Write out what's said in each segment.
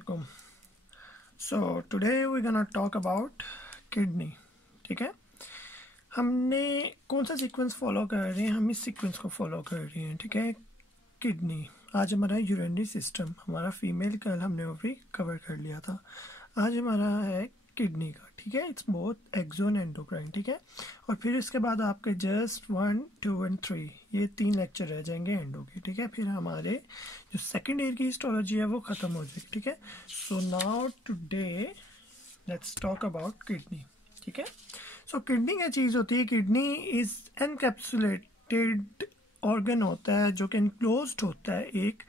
Assalamualaikum. So today we're gonna talk about kidney. ठीक है, हमने कौन सा सीक्वेंस फॉलो कर रहे हैं? हम इस सीक्वेंस को फॉलो कर रहे हैं. ठीक है, किडनी. आज हमारा यूरिनरी सिस्टम, हमारा फीमेल कल हमने वो भी कवर कर लिया था. आज हमारा है किडनी का. ठीक है, इट्स बोथ एक्सोन एंडोक्राइन. ठीक है, और फिर इसके बाद आपके जस्ट 1, 2 एंड 3 ये 3 लेक्चर रह जाएंगे एंडो के. ठीक है, फिर हमारे जो सेकेंड ईयर की हिस्टोलॉजी है वो ख़त्म हो जाएगी. ठीक है, so now today let's talk about kidney. ठीक है, सो किडनी क्या चीज़ होती है? किडनी इज एनकैप्सुलेटेड ऑर्गन होता है जो कि इनक्लोज्ड होता है एक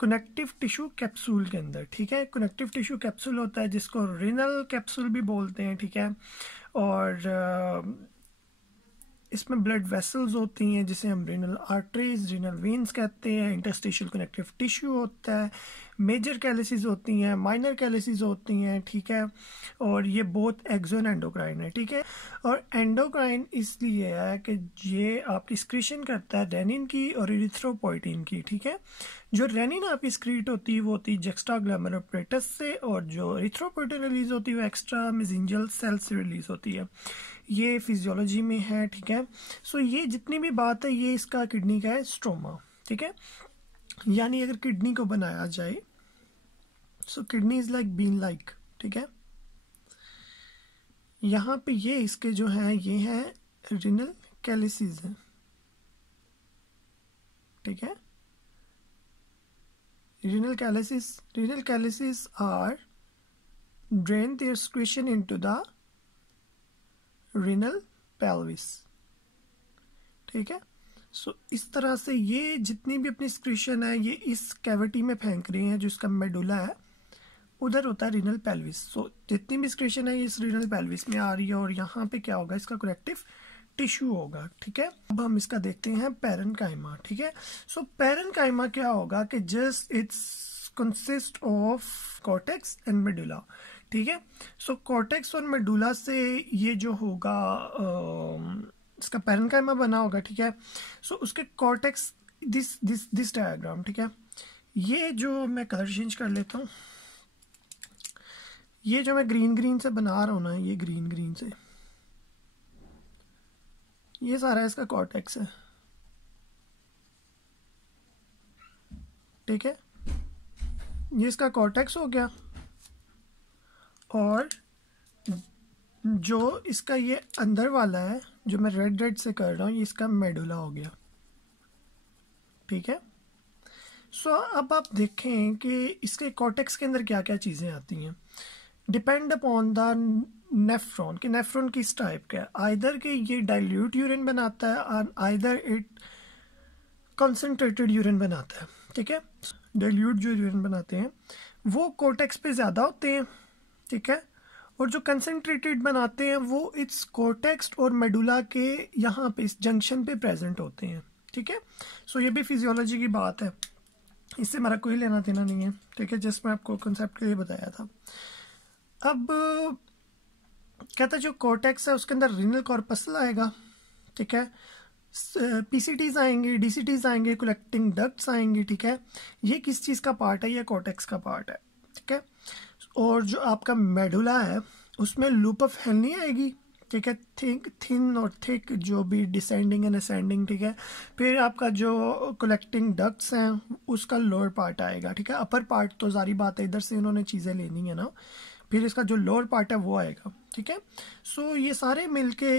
कनेक्टिव टिश्यू कैप्सूल के अंदर. ठीक है, कनेक्टिव टिश्यू कैप्सूल होता है जिसको रिनल कैप्सूल भी बोलते हैं. ठीक है, और इसमें ब्लड वेसल्स होती हैं जिसे हम रिनल आर्टरीज, रिनल वेन्स कहते हैं. इंटरस्टिशियल कनेक्टिव टिश्यू होता है. मेजर कैलिसिस होती हैं, माइनर कैलिसिस होती हैं. ठीक है, और ये बोथ एक्सोन एंडोक्राइन है. ठीक है, और एंडोक्राइन इसलिए है कि ये आपकी स्क्रीशन करता है रेनिन की और इरिथ्रोपोइटिन की. ठीक है, जो रेनिन आपकी स्क्रीट होती है वो होती है जुक्स्टाग्लैमरुलर apparatus से, और जो इरिथ्रोपोइटिन रिलीज होती है वो एक्स्ट्रा मेसेंजियल सेल से रिलीज होती है. ये फिजियोलॉजी में है. ठीक है, सो ये जितनी भी बात है ये इसका किडनी का है स्ट्रोमा. ठीक है, यानी अगर किडनी को बनाया जाए so kidney is like bean like. ठीक है, यहाँ पे ये इसके जो है ये है रिनल कैलिसिस है. ठीक है, renal calyces are drain their secretion into the renal pelvis. ठीक है, सो इस तरह से ये जितनी भी अपनी सिक्रीशन है ये इस कैविटी में फेंक रही हैं जो इसका मेडुला है, उधर होता है रिनल पेल्विस. सो जितनी भी सिक्रीशन है ये इस रिनल पेल्विस में आ रही है, और यहाँ पे क्या होगा? इसका करेक्टिव टिश्यू होगा. ठीक है, अब हम इसका देखते हैं पैरेन्काइमा. ठीक है, सो पैरेन्काइमा क्या होगा कि just it's consist of cortex and medulla. ठीक है, सो कॉर्टेक्स और मेडुला से ये जो होगा इसका पैरेन्काइमा बना होगा. ठीक है, सो उसके कॉर्टेक्स दिस डायग्राम. ठीक है, ये जो मैं कलर चेंज कर लेता हूँ, ये जो मैं ग्रीन से बना रहा हूँ ना, ये ग्रीन से ये सारा इसका कॉर्टेक्स है. ठीक है, ये इसका कॉर्टेक्स हो गया, और जो इसका ये अंदर वाला है जो मैं रेड से कर रहा हूँ ये इसका मेडुला हो गया. ठीक है, सो अब आप देखें कि इसके कॉर्टेक्स के अंदर क्या क्या चीज़ें आती हैं. डिपेंड अपॉन द नेफ्रॉन कि नेफ्रॉन किस टाइप का है. आइदर के ये डाइल्यूट यूरिन बनाता है और आइदर इट कंसंट्रेटेड यूरिन बनाता है. ठीक है, डाइल्यूट जो यूरिन बनाते हैं वो कॉर्टेक्स पे ज़्यादा होते हैं. ठीक है, और जो कंसंट्रेटेड बनाते हैं वो इट्स कॉर्टेक्स और मेडुला के यहाँ पे इस जंक्शन पे प्रेजेंट होते हैं. ठीक है, सो ये भी फिजियोलॉजी की बात है, इससे हमारा कोई लेना देना नहीं है. ठीक है, जस्ट मैं आपको कंसेप्ट के लिए बताया था. अब कहता है जो कॉर्टेक्स है उसके अंदर रिनल कॉर्पसल आएगा. ठीक है, पीसीटीज आएंगे, डीसीटीज आएंगे, कलेक्टिंग डक्ट्स आएंगे. ठीक है, ये किस चीज़ का पार्ट है? ये कॉर्टेक्स का पार्ट है. ठीक है, और जो आपका मेडुला है उसमें लूप ऑफ हेनली आएगी. ठीक है, थिन और थिक जो भी डिसेंडिंग एंड असेंडिंग. ठीक है, फिर आपका जो कलेक्टिंग डक्ट्स हैं उसका लोअर पार्ट आएगा. ठीक है, अपर पार्ट तो जारी बात है इधर से इन्होंने चीज़ें लेनी है ना, फिर इसका जो लोअर पार्ट है वो आएगा. ठीक है, सो ये सारे मिलके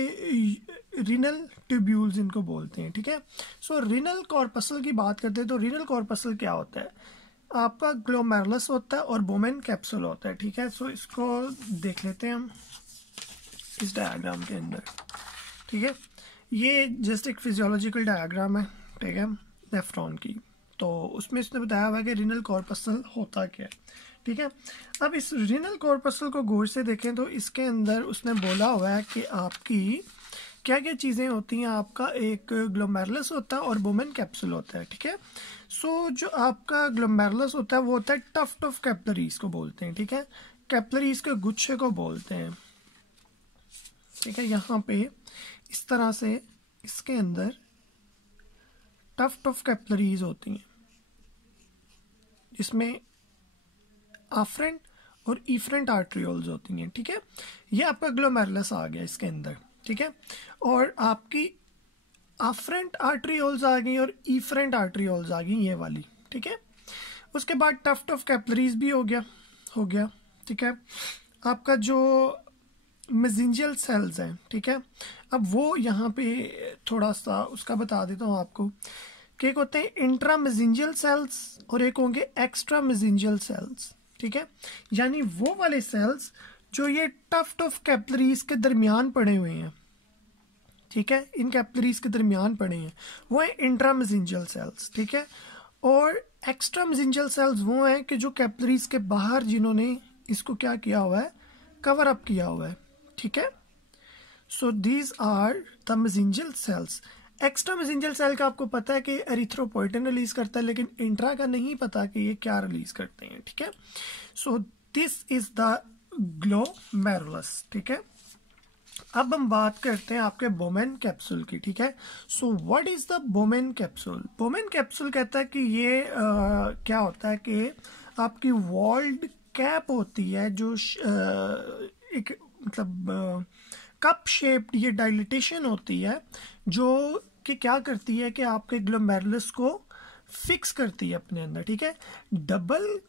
रिनल ट्यूब्यूल्स इनको बोलते हैं. ठीक है, सो रिनल कॉर्पसल की बात करते हैं तो रिनल कॉर्पसल क्या होता है? आपका ग्लोमेरुलस होता है और बोमेन कैप्सूल होता है. ठीक है, सो इसको देख लेते हैं हम इस डायग्राम के अंदर. ठीक है, ये जस्ट एक फिजियोलॉजिकल डायग्राम है. ठीक है, नेफ्रॉन की, तो उसमें इसने बताया हुआ है कि रिनल कॉर्पसल होता क्या है. ठीक है, अब इस रिनल कॉर्पसल को गौर से देखें तो इसके अंदर उसने बोला हुआ है कि आपकी क्या क्या चीज़ें होती हैं. आपका एक ग्लोमेरुलस होता है और बोमेन कैप्सूल होता है. ठीक है, सो जो आपका ग्लोमेरुलस होता है वो होता है टफ्ट ऑफ कैपिलरीज को बोलते हैं. ठीक है, कैपिलरीज के गुच्छे को बोलते हैं. ठीक है, यहाँ पे इस तरह से इसके अंदर टफ्ट ऑफ कैपिलरीज होती हैं जिसमें आफ्रेंट और इफरेंट आर्ट्रियोल्स होती हैं, ठीक है। ये आपका ग्लोमेरुलस आ गया इसके अंदर, ठीक है। और आपकी आफ्रेंट आर्ट्रियोल्स आ गई और इफरेंट आर्ट्रियोल्स आ गई, ये वाली, ठीक है। उसके बाद टफ्ट ऑफ कैपिलरीज भी हो गया, ठीक है। आपका जो मेसेंजियल सेल्स हैं, ठीक है, अब वो यहाँ पे थोड़ा सा उसका बता देता हूँ आपको कि एक होते हैं इंट्रा मेसेंजियल सेल्स और एक होंगे एक्स्ट्रा मेसेंजियल सेल्स, ठीक है। यानी वो वाले सेल्स जो ये टफ्ट ऑफ कैपिलरीज के दरमियान पड़े हुए हैं, ठीक है, इन कैपिलरीज के दरमियान पड़े हैं, वो है इंट्रा मेसेंजियल सेल्स, ठीक है। और एक्स्ट्रा मेसेंजियल सेल्स वो हैं कि जो कैपिलरीज के बाहर जिन्होंने इसको क्या किया हुआ है, कवर अप किया हुआ है, ठीक है। So these are the mesangial cells. Extra mesangial cell का आपको पता है कि एरिथ्रोपोइटिन रिलीज करता है, लेकिन इंट्रा का नहीं पता कि ये क्या रिलीज करते हैं, ठीक है। So this is the glomerulus, ठीक है। अब हम बात करते हैं आपके बोमेन कैप्सूल की, ठीक है। So what is the Bowman capsule? Bowman capsule कहता है कि ये क्या होता है कि आपकी वॉल्ड कैप होती है जो एक मतलब कप शेप्ड ये डायलिटेशन होती है जो कि क्या करती है कि आपके ग्लोमेरुलस को फिक्स करती है अपने अंदर, ठीक है। Double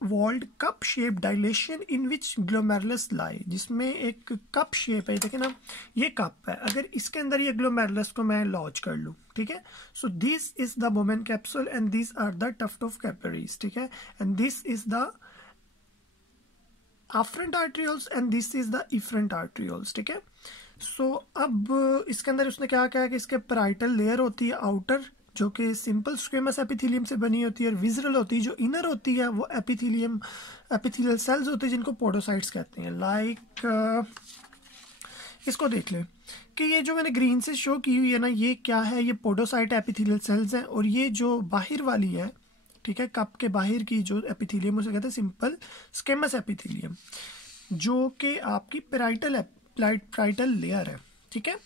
walled cup shape dilation in which glomerulus lie, जिसमें एक कप शेप है, देखिए ना, ये कप है, अगर इसके अंदर ये ग्लोमेरुलस को मैं लॉन्च कर लूँ, ठीक है। So this is the Bowman capsule and this are the tuft of capillaries, ठीक है। And this is the afferent arterioles and this is the efferent arterioles, ठीक है। सो अब इसके अंदर उसने क्या कहा कि इसके पैराइटल लेयर होती है आउटर, जो कि सिंपल स्क्वेमस एपिथेलियम से बनी होती है, और विजरल होती है जो इनर होती है, वो एपिथेलियल सेल्स होते हैं जिनको पोडोसाइट्स कहते हैं। लाइक इसको देख ले कि ये जो मैंने ग्रीन से शो की हुई है ना, ये क्या है, ये पोडोसाइट एपिथेलियल सेल्स हैं। और ये जो बाहर वाली है, ठीक है, कप के बाहर की जो एपिथेलियम उसे कहते हैं सिंपल स्क्वेमस एपिथेलियम, जो कि आपकी पैराइटल लेयर है, ठीक है।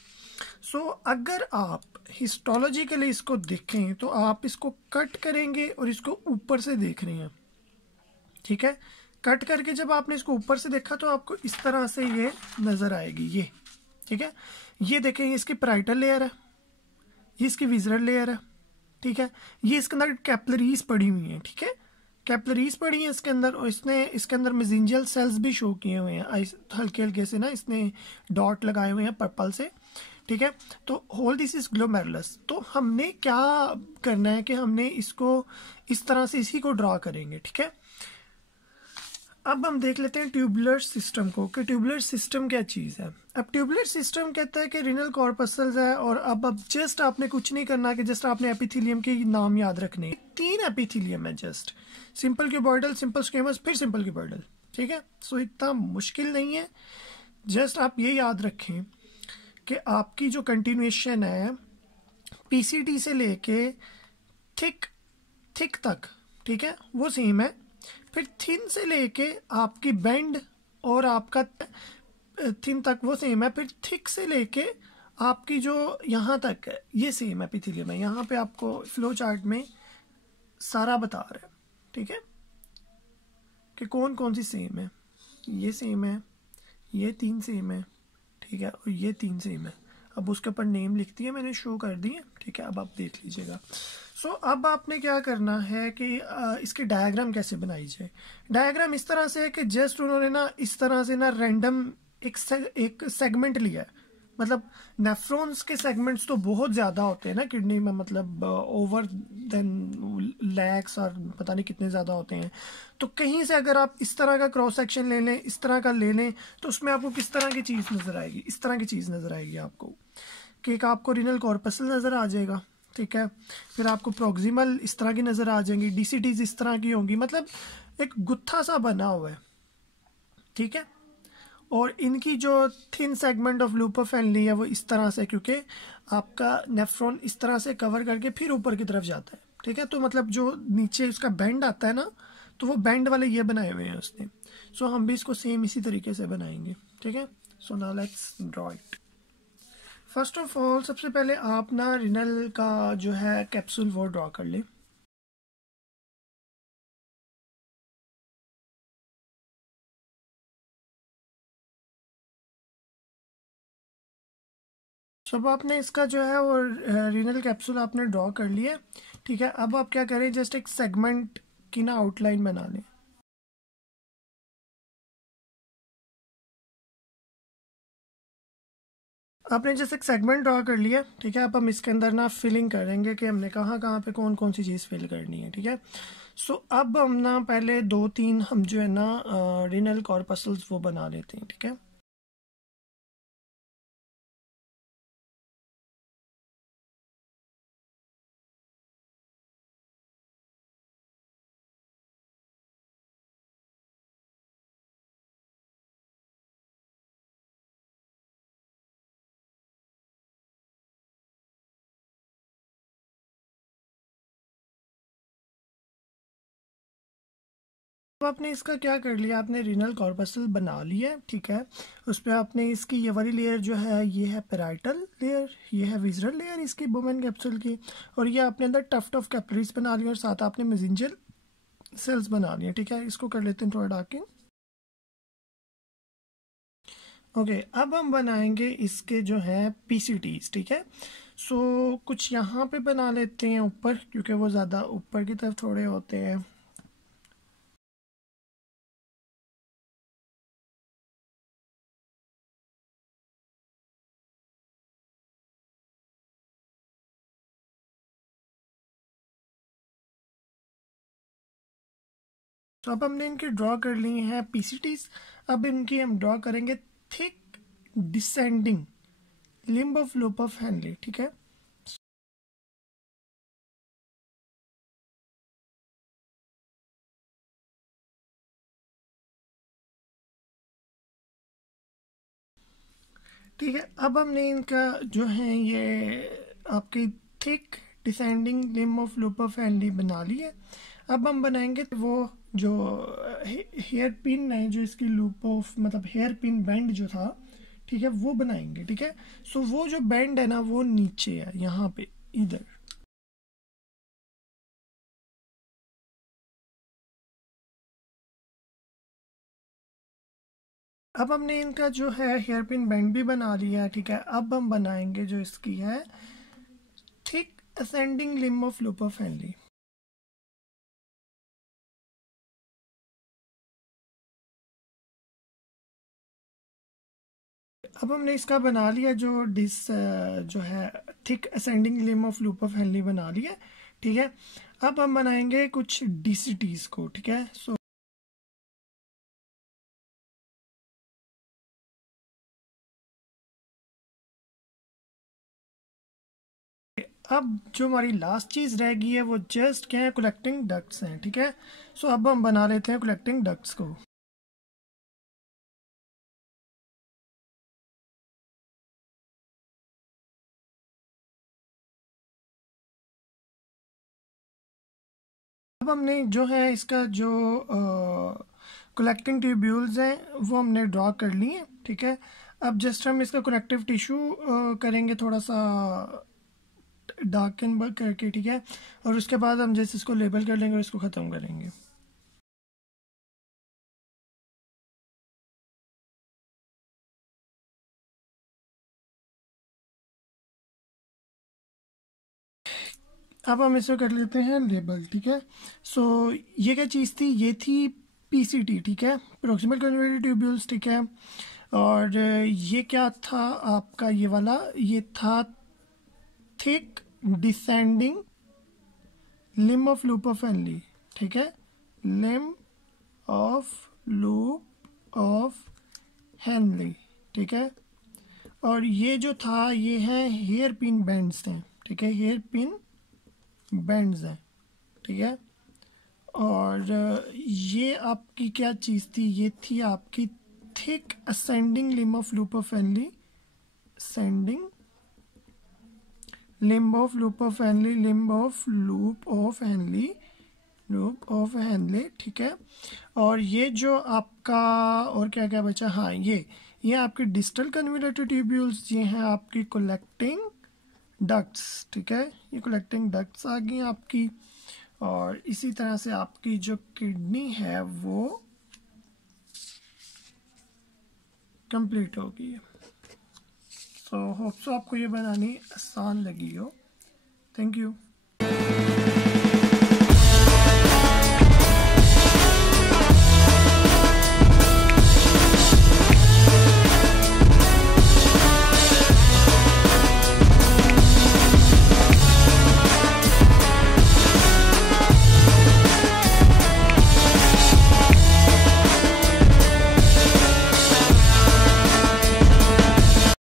सो अगर आप हिस्टोलॉजिकली इसको देखें तो आप इसको कट करेंगे और इसको ऊपर से देख रहे हैं, ठीक है। कट करके जब आपने इसको ऊपर से देखा तो आपको इस तरह से ये नजर आएगी, ये, ठीक है। ये देखें, इसकी पैराइटल लेयर है, ये इसकी विजरल लेयर है, ठीक है। ये इसके अंदर कैपिलरीज पड़ी हुई हैं, ठीक है, कैपिलरीज पड़ी हैं इसके अंदर, और इसने इसके अंदर मेसेंजियल सेल्स भी शो किए हुए हैं हल्के हल्के से ना, इसने डॉट लगाए हुए हैं पर्पल से, ठीक है। तो होल दिस इज ग्लोमेरुलस। तो हमने क्या करना है कि हमने इसको इस तरह से इसी को ड्रॉ करेंगे, ठीक है। अब हम देख लेते हैं ट्यूबुलर सिस्टम को कि ट्यूबुलर सिस्टम क्या चीज़ है। अब ट्यूबुलर सिस्टम कहता है कि रिनल कॉर्पस्कल्स है, और अब जस्ट आपने कुछ नहीं करना कि जस्ट आपने एपिथेलियम के नाम याद रखने, 3 एपिथेलियम है, just simple cuboidal, simple squamous, फिर सिंपल क्यूबॉइडल, ठीक है। सो इतना मुश्किल नहीं है, जस्ट आप ये याद रखें कि आपकी जो कंटिन्यूएशन है पीसीटी से लेके थिक तक, ठीक है, वो सेम है। फिर थिन से लेके आपकी बेंड और आपका थिन तक वो सेम है। फिर थिक से लेके आपकी जो यहाँ तक है ये सेम एपिथेलियम है। यहाँ पे आपको फ्लो चार्ट में सारा बता रहा है, ठीक है, कि कौन कौन सी सेम है। ये सेम है, ये 3 सेम है, ठीक है, और ये 3 सेम है। अब उसके ऊपर नेम लिखती है, मैंने शो कर दी है, ठीक है। अब आप देख लीजिएगा। सो अब आपने क्या करना है कि इसकी डायग्राम कैसे बनाई जाए। डायग्राम इस तरह से है कि जस्ट उन्होंने ना इस तरह से ना रैंडम एक सेगमेंट लिया है। मतलब नेफ्रॉन्स के सेगमेंट्स तो बहुत ज़्यादा होते हैं ना किडनी में, मतलब ओवर देन लैक्स और पता नहीं कितने ज़्यादा होते हैं। तो कहीं से अगर आप इस तरह का क्रॉस सेक्शन ले लें, इस तरह का ले लें, तो उसमें आपको किस तरह की चीज़ नज़र आएगी, इस तरह की चीज़ नज़र आएगी आपको, कि एक आपको रिनल कॉर्पस्कल नज़र आ जाएगा, ठीक है। फिर आपको प्रोक्सिमल इस तरह की नज़र आ जाएंगी, डीसीटीज इस तरह की होंगी, मतलब एक गुत्था सा बना हुआ है, ठीक है। और इनकी जो thin segment of looper family है वो इस तरह से, क्योंकि आपका नेफ्रॉन इस तरह से कवर करके फिर ऊपर की तरफ जाता है, ठीक है। तो मतलब जो नीचे उसका बैंड आता है ना, तो वो बैंड वाले ये बनाए हुए हैं उसने। सो हम भी इसको सेम इसी तरीके से बनाएंगे, ठीक है। So now let's draw it. First of all सबसे पहले आप ना रिनल का जो है कैप्सूल वो ड्रॉ कर ले। सो अब आपने इसका जो है वो रीनल कैप्सूल आपने ड्रॉ कर लिया, ठीक है। अब आप क्या करें, जस्ट एक सेगमेंट की ना आउटलाइन बना लें। आपने जैसे एक सेगमेंट ड्रॉ कर लिया, ठीक है। अब हम इसके अंदर ना फिलिंग करेंगे कि हमने कहाँ कहाँ पे कौन कौन सी चीज़ फिल करनी है, ठीक है। सो अब हम ना पहले 2-3 हम जो है ना रीनल कॉर्पस्कल्स वो बना लेते हैं, ठीक है। अब आपने इसका क्या कर लिया, आपने रीनल कॉर्पस्कल बना लिया, ठीक है। उस पर आपने इसकी ये वाली लेयर जो है ये है पेराइटल लेयर, ये है विज़रल लेयर इसकी बुमेन कैप्सूल की, और ये आपने अंदर टफ्ट ऑफ कैपिलरीज बना लिया, और साथ आपने मेसेंजर सेल्स बना लिए, ठीक है। इसको कर लेते हैं थोड़ा डार्किंग। ओके, अब हम बनाएंगे इसके जो है पीसीटीज, ठीक है। सो कुछ यहाँ पे बना लेते हैं ऊपर, क्योंकि वो ज़्यादा ऊपर की तरफ थोड़े होते हैं। तो अब हमने इनकी ड्रॉ कर ली हैं पीसीटीज। अब इनकी हम ड्रॉ करेंगे thick descending limb of loop of Henley, ठीक है। ठीक है, अब हमने इनका जो है ये आपकी thick descending limb of loop of Henley बना ली है। अब हम बनाएंगे वो जो हेयर पिन है, जो इसकी लूप ऑफ मतलब हेयर पिन बैंड जो था, ठीक है, वो बनाएंगे, ठीक है। सो वो जो बैंड है ना वो नीचे है यहाँ पे इधर। अब हमने इनका जो है हेयर पिन बैंड भी बना लिया है, ठीक है। अब हम बनाएंगे जो इसकी है thick ascending limb of loop of Henley. अब हमने इसका बना लिया जो जो है thick ascending limb of loop of Henley बना लिया, ठीक है। अब हम बनाएंगे कुछ डीसीटीज को, ठीक है। सो अब जो हमारी लास्ट चीज़ रह गई है वो जस्ट क्या है, कलेक्टिंग डक्ट्स हैं, ठीक है। सो अब हम बना लेते हैं कलेक्टिंग डक्ट्स को। अब हमने जो है इसका जो कलेक्टिंग ट्यूब्यूल्स हैं वो हमने ड्रॉ कर लिए, ठीक है। अब जस्ट हम इसका कनेक्टिव टिश्यू करेंगे थोड़ा सा डार्क एंड करके, ठीक है। और उसके बाद हम जैसे इसको लेबल कर लेंगे और इसको ख़त्म करेंगे। अब हम इसको कर लेते हैं लेबल, ठीक है। सो ये क्या चीज़ थी, ये थी पीसीटी, ठीक है, प्रोक्सिमल कन्वर्टेड ट्यूब्यूल्स, ठीक है। और ये क्या था आपका, ये वाला ये था thick descending limb of loop of Henley, ठीक है, limb of loop of Henley, ठीक है। और ये जो था ये है हेयर पिन बैंड्स हैं, ठीक है, हेयर पिन बैंड्स हैं, ठीक है। और ये आपकी क्या चीज़ थी, ये थी आपकी thick ascending limb of loop of Henley, ascending limb of loop of Henley, limb of loop of Henley, loop of Henley, ठीक है। और ये जो आपका और क्या क्या बचा, हाँ ये आपकी डिस्टल कन्वोल्यूटेड ट्यूब्यूल्स, ये हैं आपकी कलेक्टिंग डक्ट्स, ठीक है। ये कलेक्टिंग डक्ट्स आ गई आपकी। और इसी तरह से आपकी जो किडनी है वो कंप्लीट हो गई है। सो होप सो आपको ये बनानी आसान लगी हो। Thank you.